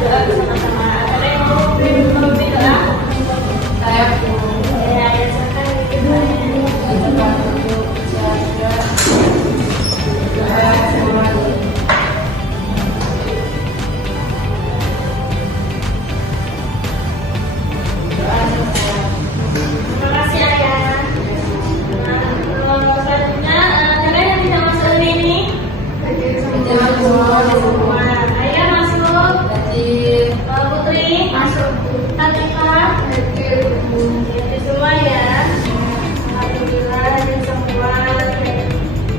berdoa bersama-sama. Ada yang mau memimpin doa? Saya silakan memimpin doanya. Terima kasih ayah. Selanjutnya kalian yang tidak masuk ini? Semua. Ayah masuk. Putri masuk. Tatika semua ya. Alhamdulillah hadir semua.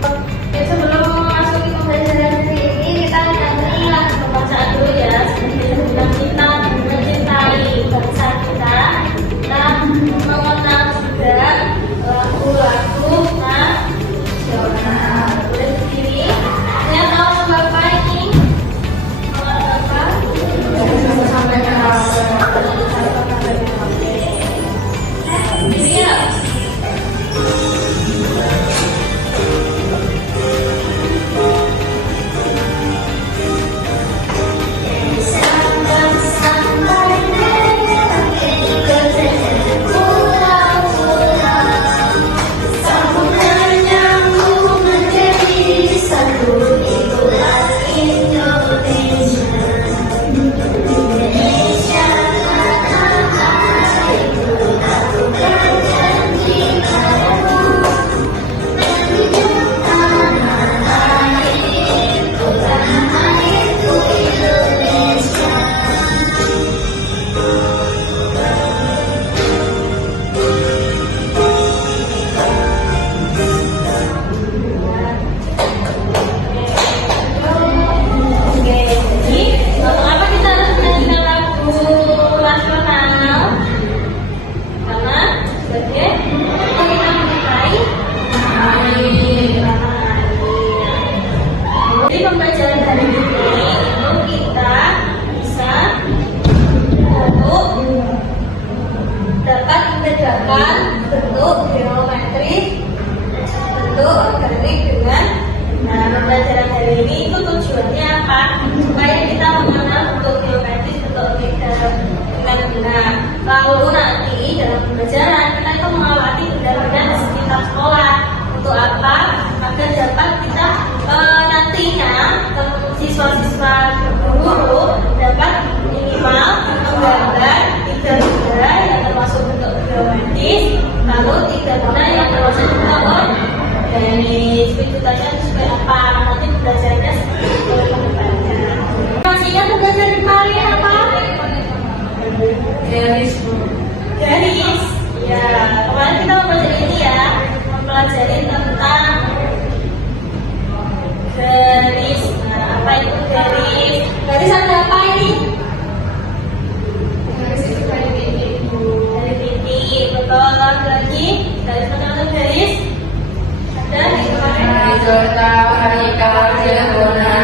Oke, sebelum memasuki pembelajaran hari ini kita nyanyi lagu pembacaan dulu ya. Sebelum kita mencintai bangsa kita mengenal juga lagu-lagu nasional. Boleh berdiri. Saya tahu Bapak ini. Bapak sampai iya. Pembelajaran hari ini itu kita bisa dapat membedakan bentuk geometris, bentuk organik dengan pembelajaran hari ini itu tujuannya apa? Supaya kita mengenal bentuk geometris, bentuk organik dengan benar. Lalu nanti dalam pembelajaran kita itu mengamati benda-benda di sekitar sekolah. Untuk apa? Agar dapat kita nantinya siswa-siswa guru dapat minimal menggambar 3 benda yang termasuk bentuk geometris, lalu 3 benda yang termasuk bentuk organik. Tuntutannya supaya apa? Nanti belajarnya seperti itu kedepannya. Masihnya belajar di kemarin apa? Garis. Garis. Ya, kemarin kita belajar ini ya, mempelajari tentang garis. Nah, apa itu garis? Garis ada apa ini? Garis itu dari titik. Dari titik, betul. Lagi garis mana garis? Ada di kemarin. Jota, Harika, Cirebona.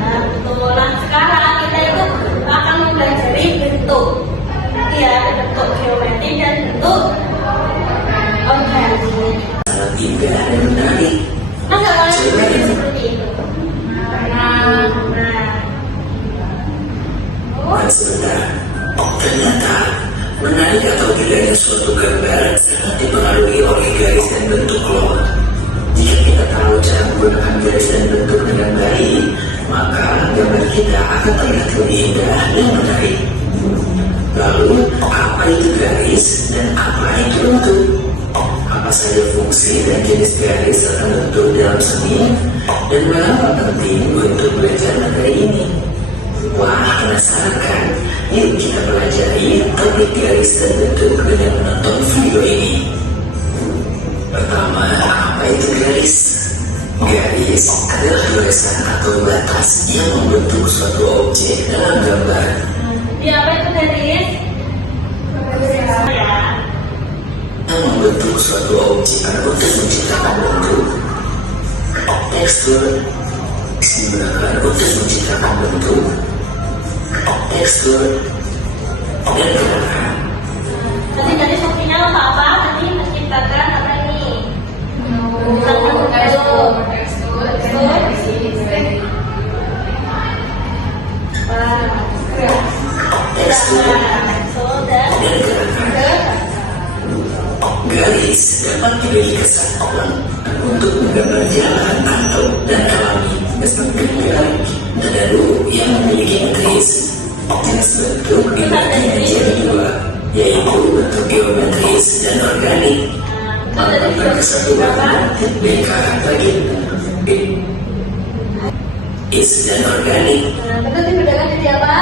Nah, betul. Nah, sekarang kita itu akan mempelajari bentuk. Ya, bentuk geometri dan bentuk organik. Indah dan menarik. Masa kalian seperti itu? Sebentar, ternyata menarik atau tidaknya suatu gambar sangat dipengaruhi oleh garis dan bentuk loh. Jika kita tahu cara menggunakan garis dan bentuk dengan baik, maka gambar kita akan terlihat lebih indah dan menarik. Lalu, apa itu garis dan apa itu bentuk? Apa saja fungsi dan jenis garis serta bentuk dalam seni? Dan mengapa penting untuk belajar hari ini? Wah, penasaran kan? Yuk kita pelajari topik garis dan bentuk dengan menonton video ini. Pertama, apa itu garis? Garis adalah garisan atau batas yang membentuk suatu objek dalam gambar. Jadi apa itu garis? Yang membentuk suatu objek untuk menciptakan bentuk. Tekstur digunakan untuk menciptakan bentuk, tekstur, dan gerakan. Tadi sepertinya apa? Tadi menciptakan apa ini? Tekstur. struktur dan dan gerakan. Garis dapat diberi kesan untuk menggambar jalan atau dan alami, sedangkan garis dadaru yang memiliki matris. Jenis bentuk dibagi menjadi dua, yaitu bentuk geometris dan organik. Melakukan kesatuan BK bagi is dan organik. Bentuk dibedakan jadi apa?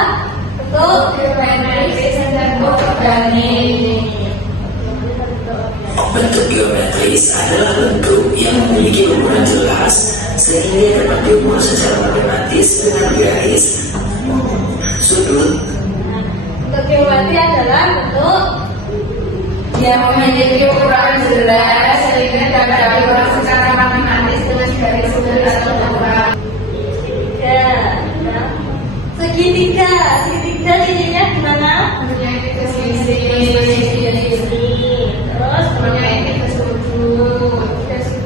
Bentuk geometris dan organik. Bentuk geometris adalah bentuk yang memiliki ukuran jelas sehingga dapat diukur secara matematis dengan garis, sudut. Bentuk geometri adalah bentuk Yang memiliki ukuran jelas sehingga dapat diukur secara matematis dengan garis sudut atau ukuran. segitiga. Segitiga jadinya gimana? Mempunyai tiga sisi. Terus Mempunyai tiga sudut.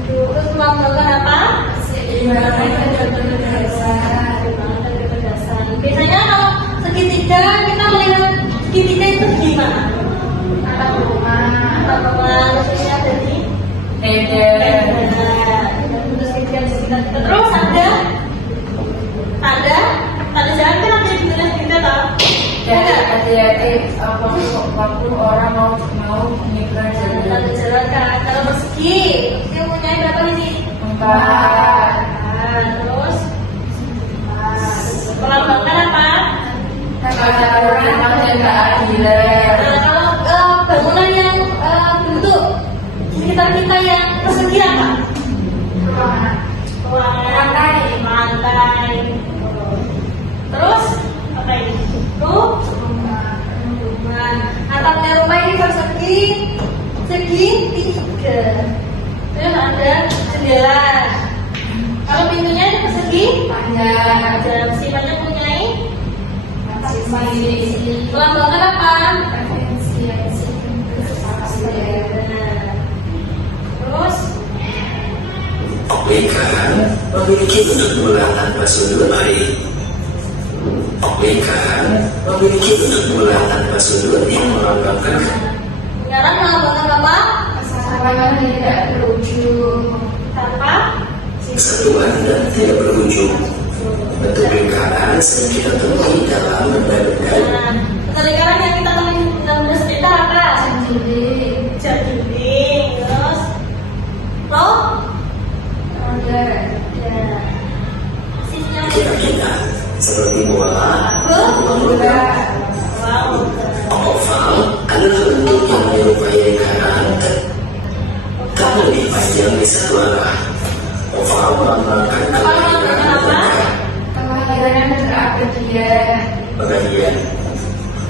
terus melakukan apa? Seimbang dan ketegasan. Biasanya kalau segitiga kita melihat segitiga itu gimana? Maksudnya jadi terus ada jalan kan ada di dunia kita tau? Jadi hati-hati waktu orang mau menyeberang Ada jalan. jalan kan? Kalau persegi punya berapa ini? 4. Terus melambangkan apa? Keadilan dan keadilan. Kalau bangunan yang bentuk di sekitar kita yang persegi apa? Ruangan, lantai. Terus apa ini? Rumah. Atapnya rumah ini persegi segitiga. Terus ada jendela. Kalau pintunya itu persegi Panjang. ada sifatnya punyai Sisi. melambangkan apa? Terus Lingkaran memiliki bentuk bola tanpa sudut. Lingkaran memiliki bentuk bola tanpa sudut yang melambangkan sekarang melambangkan apa? Kesatuan tidak berujung. Tanpa kesatuan dan tidak berujung. Bentuk lingkaran sering kita temui dalam benda-benda. lingkaran yang kita temui dalam benda sekitar apa? Cat dinding. Terus roh ya sisnya Kira-kira seperti bola, wow. oval adalah bentuk yang menyerupai lingkaran tak lebih panjang di satu arah. Oval melambangkan kelahiran. Kelahiran berabadian. Bagian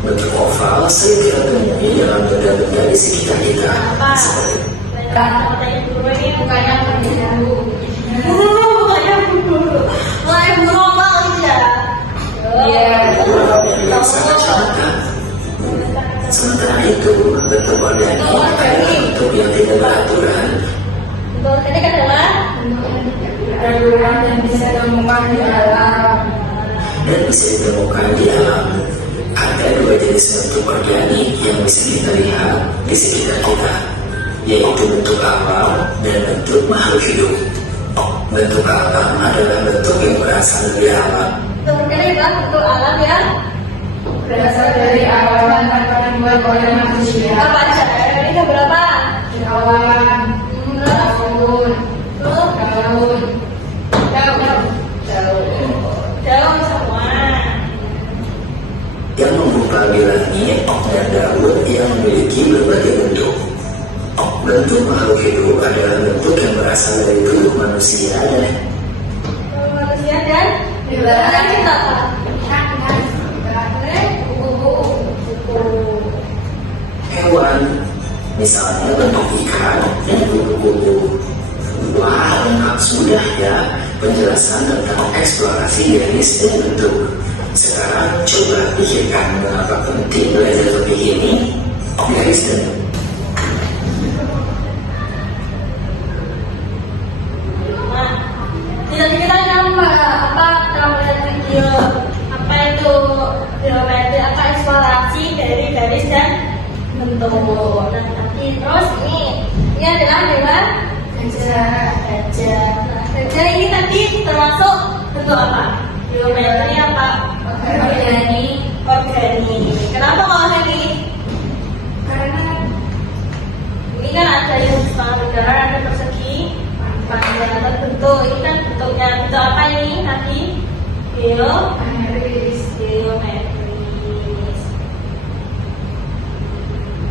bentuk oval sering kita temui dalam benda-benda di sekitar kita, Apa? seperti Katanya guru ini Bukannya berburu. Bukannya guru. Mulai guru apa aja? Iya. bola yang sangat cantik. Sementara itu, bentuk organik adalah bentuk yang tidak beraturan Ini adalah Darurat yang bisa ditemukan di alam. dan bisa ditemukan di alam. Ada dua jenis bentuk organik yang bisa kita lihat di sekitar kita, yaitu bentuk alam dan bentuk makhluk hidup. Bentuk alam adalah bentuk yang berasal dari alam. ini adalah bentuk alam ya. Berasal dari alam tanpa dibuat oleh manusia. Apa aja? Ini ada berapa? Di alam, daun, daun, Daun semua. Yang membuka langit dan daun yang memiliki berbagai bentuk. Bentuk makhluk hidup adalah bentuk yang berasal dari tubuh manusia dan Manusia dan Hewan. kita apa? hewan, misalnya bentuk ikan dan kupu-kupu. Wah, lengkap sudah ya penjelasan tentang eksplorasi garis dan bentuk. Sekarang coba pikirkan mengapa penting belajar topik ini, garis dan bentuk. Nah, tidak dikira apa kalau melihat video apa itu geometri apa eksplorasi dari garis dan bentuk. Nah, nanti terus ini adalah hewan gajah. Nah, gajah ini nanti termasuk bentuk apa? Geometri apa? Organik. Kenapa organik? Karena Ini kan ada yang lingkaran, ada persegi, panjang atau bentuk. Ini kan bentuknya bentuk apa ini nanti? Geometris.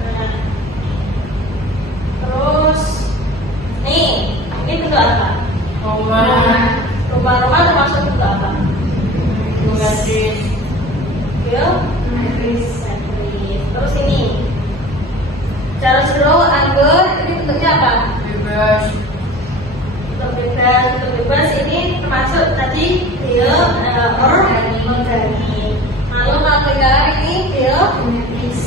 Nah, terus ini bentuk apa? Rumah termasuk bentuk apa? Geometris. Terus ini Charles anggur, ini bentuknya apa? Bentuk bebas ini termasuk tadi organik. Lalu kalau lingkaran ini geometris.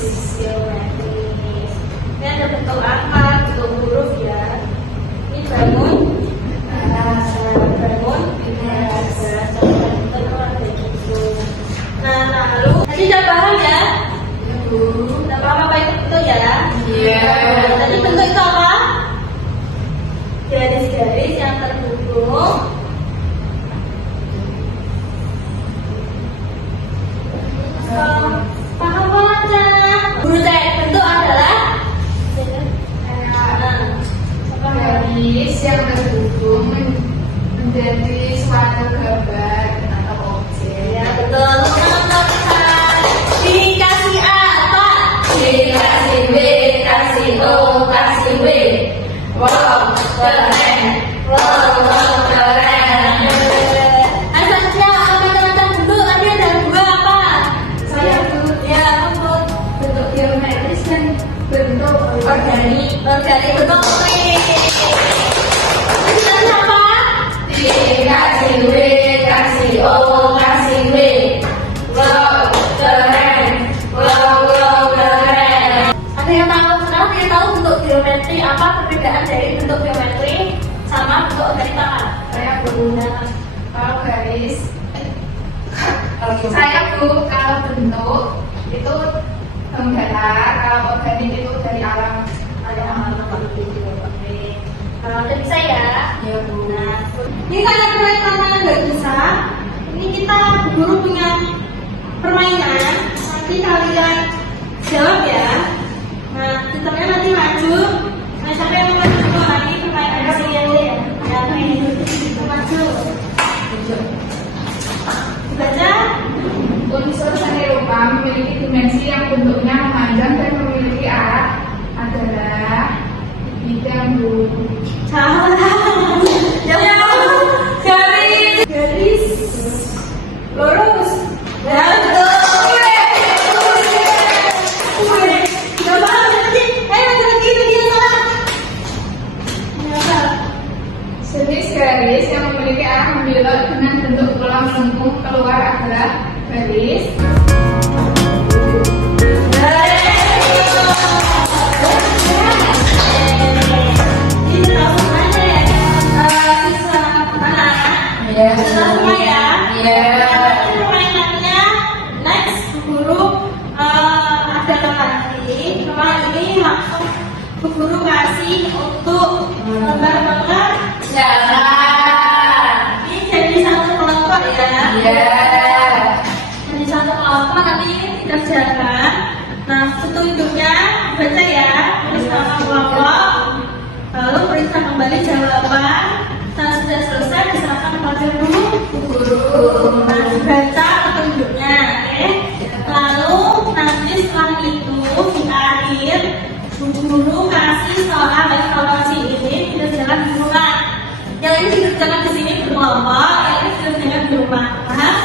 Ini ada bentuk apa? Bentuk huruf ya. Ini bangun. Nah, lalu tadi udah paham ya? Udah paham apa itu bentuk ya? Tadi bentuk itu apa? Garis-garis yang terhubung. Paham aja. Guru cek bentuk adalah garis yang terhubung menjadi suatu gambar atau objek. ya betul. Teman-teman dikasih A apa? Dikasih B, kasih O, kasih W. Wow, keren. Wow, keren. Asalnya macam-macam bentuk tadi ada dua apa? Saya dulu Ya bentuk bentuk geometris dan bentuk organik. organik bentuk Ini apa? Dikasih W, kasih O, kasih W. Wow, keren. Wow, keren. Ada yang tahu? Sekarang dia tahu bentuk geometri apa perbedaan dari bentuk geometri sama bentuk organik apa? Saya Bu, kalau garis, saya Bu, kalau bentuk itu gambaran, kalau organik itu dari alam. Ada yang apa gitu? Oke. Kalau udah bisa ya. Ya Bu. Nah, ini karena permainan nggak bisa. Ini kita guru punya permainan. Nanti kalian jawab ya. Nah, sistemnya nanti maju. Nah, siapa yang mau maju? Nanti permainan di sini aja ya. Ya, ini maju. Baca. Unsur seni rupa memiliki dimensi yang bentuknya memanjang dan memiliki arah adalah bidang Bu. Salah. Ya, garis lurus. Ya, betul. Gak paham ya tadi? Ayo lagi salah. Ya, salah. Jenis garis yang memiliki arah membelok dengan bentuk tulang lengkung keluar adalah garis Guru kasih untuk lembar-lembar ini jadi satu kelompok ya. Jadi satu kelompok nanti ini dikerjakan. Nah, petunjuknya baca ya, tulis nama kelompok, lalu periksa kembali jawaban. Nah, sudah selesai diserahkan kepada guru. Nah, baca petunjuknya, oke? Lalu nanti setelah itu di akhir guru kasih soal dan evaluasi ini dikerjakan di rumah. Yang ini dikerjakan di sini berkelompok, yang ini dikerjakan di rumah. Paham?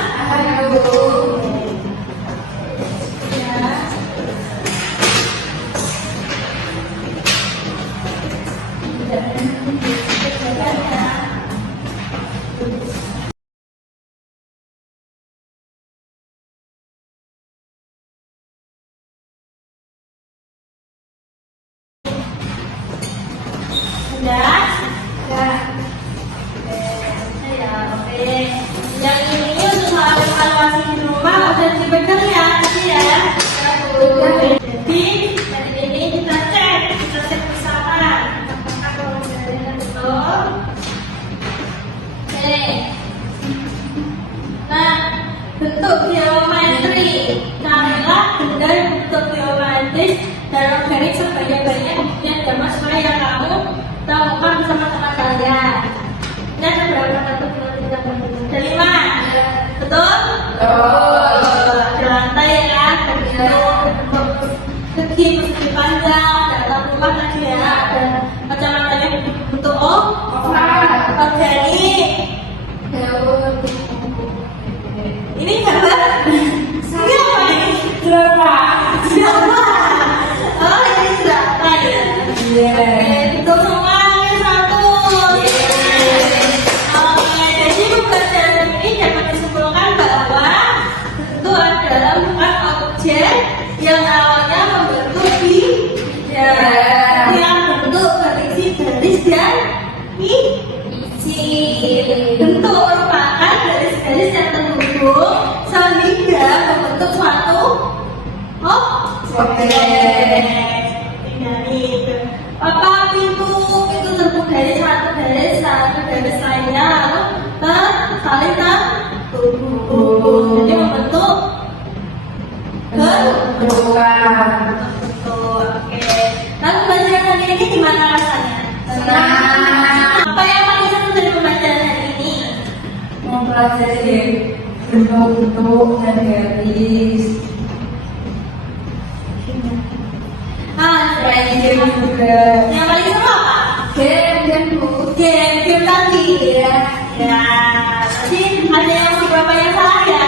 Ya. Dikerjakan ya. Sudah? Ya, oke. Yang ini untuk soal evaluasi di rumah udah dipegang ya, nanti ya. persegi panjang, dalam rumah tadi ya ada kacamatanya bentuk organik. Ini gambar ini apa ini? Drama. Oh ini drama ya. Bentuk semuanya satu. Oke, jadi pembelajaran ini dapat disimpulkan bahwa bentuk adalah bukan objek yang awalnya membentuk bidang yang bentuk berisi garis dan isi. Bentuk merupakan garis-garis yang terhubung sehingga membentuk suatu objek. Itu. Apa pintu terhubung dari satu garis lainnya lalu saling terhubung. Jadi membentuk Bukan. Oke. Lalu pembelajaran hari ini gimana rasanya? Senang. Apa yang paling seru dari pembelajaran hari ini? Mempelajari bentuk-bentuk dan garis. Main game juga. Yang paling seru apa? Game tadi ya. Ya. Nanti ada yang masih berapa yang salah ya?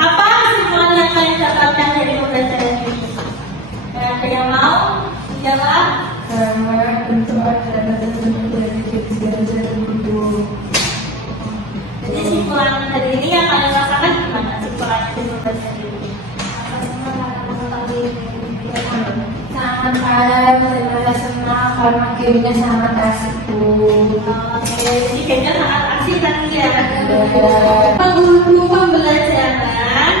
Apa kesimpulan yang kalian dapatkan dari pembelajaran ini? Ada yang mau jawab? Karena bentuk adalah bentuk dari garis-garis terbentuk. Jadi kesimpulan hari ini yang kalian rasakan gimana? Kesimpulan dari pembelajaran ini? Sangat saya senang karena gamenya sangat asik tuh. Oke, jadi gamenya sangat asik tadi ya. Penghubung pembelajaran,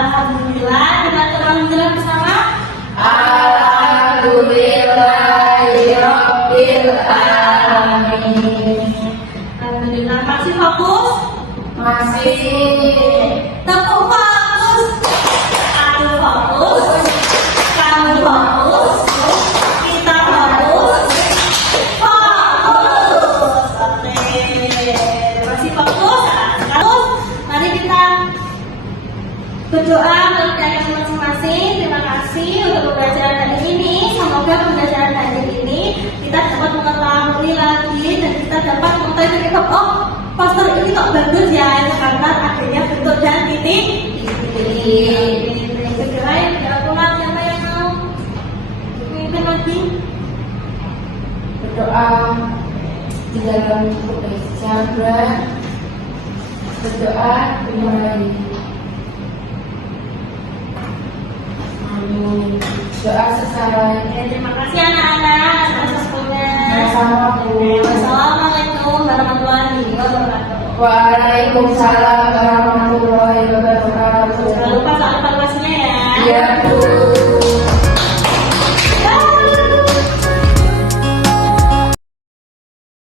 alhamdulillah kita telah menjelaskan bersama. Alhamdulillahirabbil alamin. Alhamdulillah masih fokus. Masih Tepuk fokus. Aku fokus. Kamu fokus. Kita fokus. Fokus. Oke. Masih fokus. Terus mari kita berdoa untuk kalian masing-masing. Terima kasih untuk pembelajaran hari ini. Semoga pembelajaran hari ini kita dapat mengetahui lagi dan kita dapat mengetahui poster ini kok bagus ya, karena akhirnya bentuk dan titik. Segera ya, tidak pulang siapa yang mau memimpin lagi. berdoa di dalam sabar, berdoa dimulai. Amin. Doa secara Terima kasih anak-anak atas waktunya. sama Bu. Wassalamualaikum warahmatullahi wabarakatuh. Waalaikumsalam warahmatullahi wabarakatuh. Jangan lupa soal evaluasinya ya. Iya, Bu.